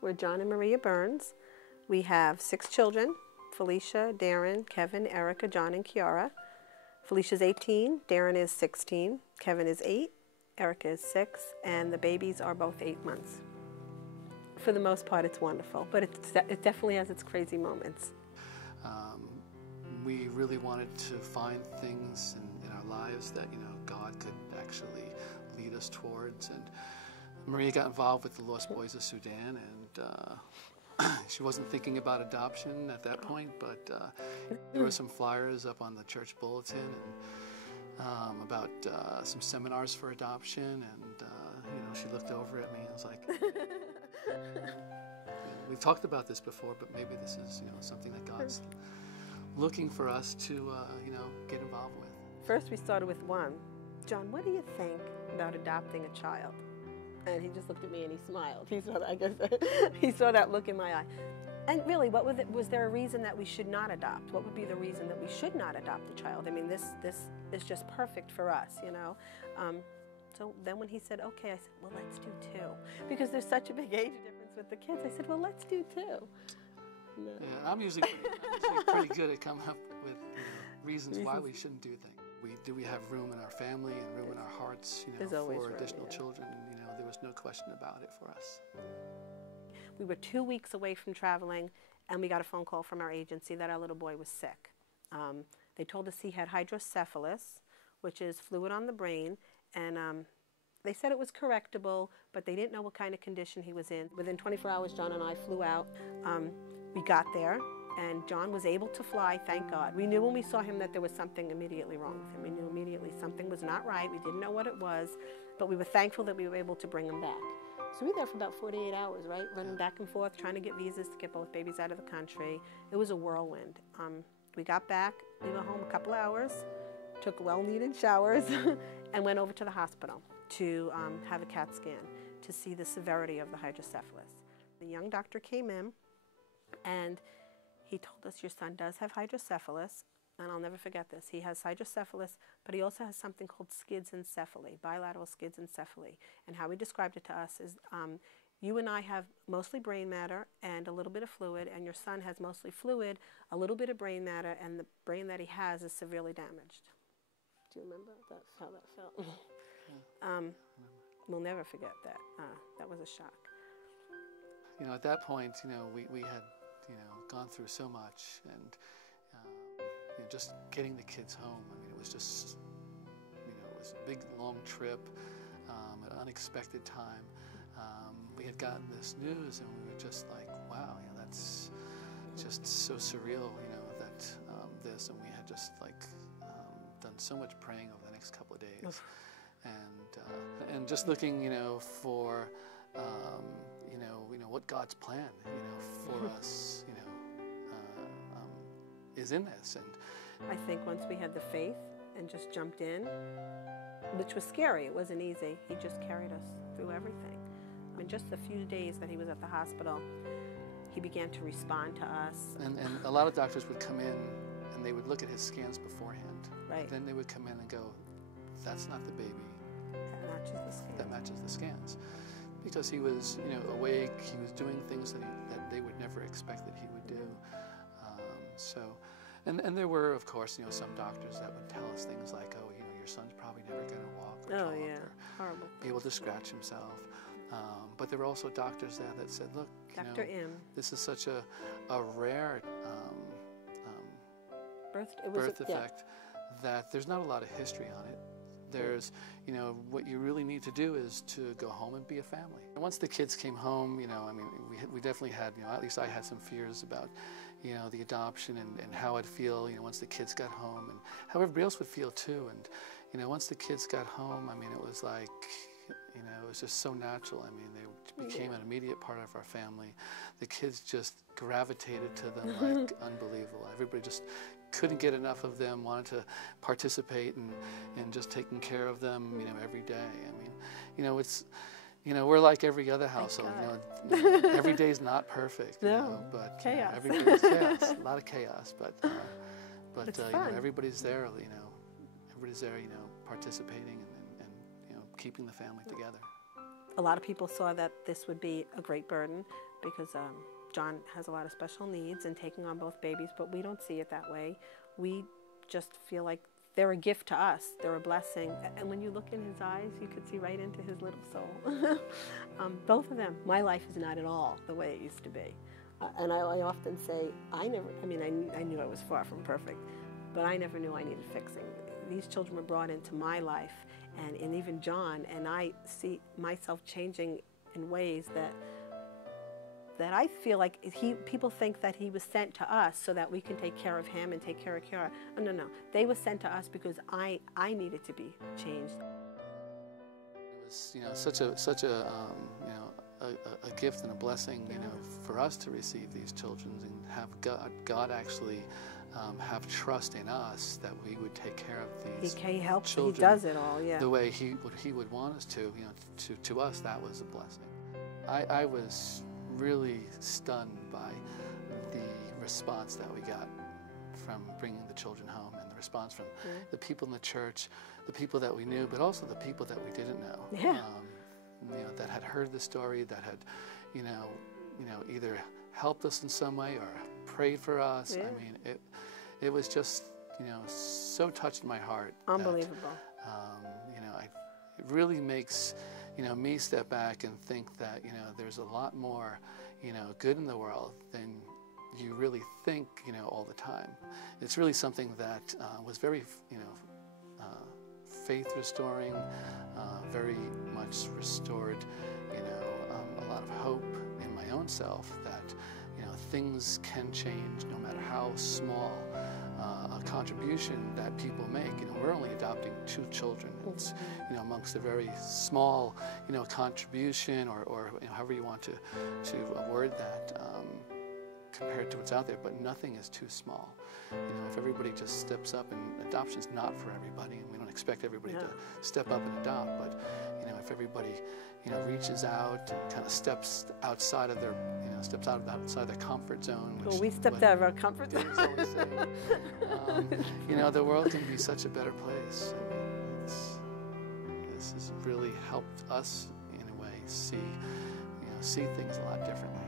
We're John and Maria Burns. We have 6 children: Felicia, Darren, Kevin, Erica, John, and Kiara. Felicia's 18, Darren is 16, Kevin is 8, Erica is 6, and the babies are both 8 months. For the most part, it's wonderful, but it definitely has its crazy moments. We really wanted to find things in our lives that, God could actually lead us towards. And Maria got involved with the Lost Boys of Sudan, and she wasn't thinking about adoption at that point, but there were some flyers up on the church bulletin and about some seminars for adoption, and she looked over at me and was like, we've talked about this before, but maybe this is something that God's looking for us to get involved with. First we started with one. John, what do you think about adopting a child? And he just looked at me and he smiled. He saw that, I guess he saw that look in my eye. And really, what was there a reason that we should not adopt? What would be the reason that we should not adopt a child? I mean, this is just perfect for us, So then when he said, okay, I said, well, let's do 2. Because there's such a big age difference with the kids. I said, well, let's do 2. No. Yeah, I'm usually pretty good at coming up with reasons why we shouldn't do things. We have room in our family and room in our hearts, for additional children. And, there was no question about it for us. We were 2 weeks away from traveling, and we got a phone call from our agency that our little boy was sick. They told us he had hydrocephalus, which is fluid on the brain, and they said it was correctable, but they didn't know what kind of condition he was in. Within 24 hours, John and I flew out. We got there, and John was able to fly, thank God. We knew when we saw him that there was something immediately wrong with him. We knew immediately something was not right. We didn't know what it was, but we were thankful that we were able to bring him back. So we were there for about 48 hours, right? Running back and forth, trying to get visas to get both babies out of the country. It was a whirlwind. We got back, we were home a couple hours, took well-needed showers, and went over to the hospital to have a CAT scan to see the severity of the hydrocephalus. The young doctor came in, and he told us, your son does have hydrocephalus, and I'll never forget this. He has hydrocephalus, but he also has something called schizencephaly, bilateral schizencephaly. And how he described it to us is, you and I have mostly brain matter and a little bit of fluid, and your son has mostly fluid, a little bit of brain matter, and the brain that he has is severely damaged. Do you remember how that felt? We'll never forget that. That was a shock. At that point, we had gone through so much, and just getting the kids home. I mean, it was just, it was a big, long trip at an unexpected time. We had gotten this news, and we were just like, wow, that's just so surreal, that this, and we had just done so much praying over the next couple of days, and just looking, for what God's plan, for us, is in this. And I think once we had the faith and just jumped in, which was scary, it wasn't easy, he just carried us through everything. In just the few days that he was at the hospital, he began to respond to us. And a lot of doctors would come in and they would look at his scans beforehand. Right. Then they would come in and go, that's not the baby. That matches the scans. That matches the scans. Because he was, awake, he was doing things that they would never expect that he would do. And there were, of course, some doctors that would tell us things like, oh, your son's probably never going to walk or talk or horrible. Be able to scratch himself. But there were also doctors there that said, look, Dr. M. This is such a rare birth defect that there's not a lot of history on it. There's, what you really need to do is to go home and be a family. And once the kids came home, I mean, we definitely had, at least I had some fears about, the adoption and how I'd feel, once the kids got home, and how everybody else would feel too. And, once the kids got home, I mean, it was like, it was just so natural. I mean, they became an immediate part of our family. The kids just gravitated to them like unbelievable. Everybody just couldn't get enough of them, wanted to participate in just taking care of them, every day. I mean, it's, we're like every other household. Every day's not perfect, but chaos. Every day's chaos, a lot of chaos, but everybody's there, everybody's there, participating and keeping the family together. A lot of people saw that this would be a great burden, because John has a lot of special needs and taking on both babies, but we don't see it that way. We just feel like they're a gift to us. They're a blessing. And when you look in his eyes, you could see right into his little soul. Both of them. My life is not at all the way it used to be. And I often say, I knew I was far from perfect, but I never knew I needed fixing. These children were brought into my life, and even John, and I see myself changing in ways that I feel like people think that he was sent to us so that we can take care of him and take care of Kara. Oh, no, no. They were sent to us because I needed to be changed. It was, such a gift and a blessing, for us to receive these children and have God actually have trust in us that we would take care of these He helps. children. He does it all. Yeah. The way he would want us to. To us, that was a blessing. I was really stunned by the response that we got from bringing the children home, and the response from the people in the church, the people that we knew, but also the people that we didn't know. Yeah. That had heard the story, that had, either helped us in some way or prayed for us. Yeah. I mean, it was just, so touched my heart. Unbelievable. That, it really makes, me step back and think that, there's a lot more, good in the world than you really think, all the time. It's really something that was very, faith restoring, very much restored, a lot of hope in my own self that, things can change no matter how small a contribution that people make. We're only adopting 2 children. It's, amongst a very small, contribution or however you want to word that, compared to what's out there, but nothing is too small. If everybody just steps up, and adoption's not for everybody, and we don't expect everybody to step up and adopt, but if everybody reaches out and kind of steps outside of their outside their comfort zone. Well, we stepped out of our comfort zone. The world can be such a better place. This has really helped us in a way see things a lot differently.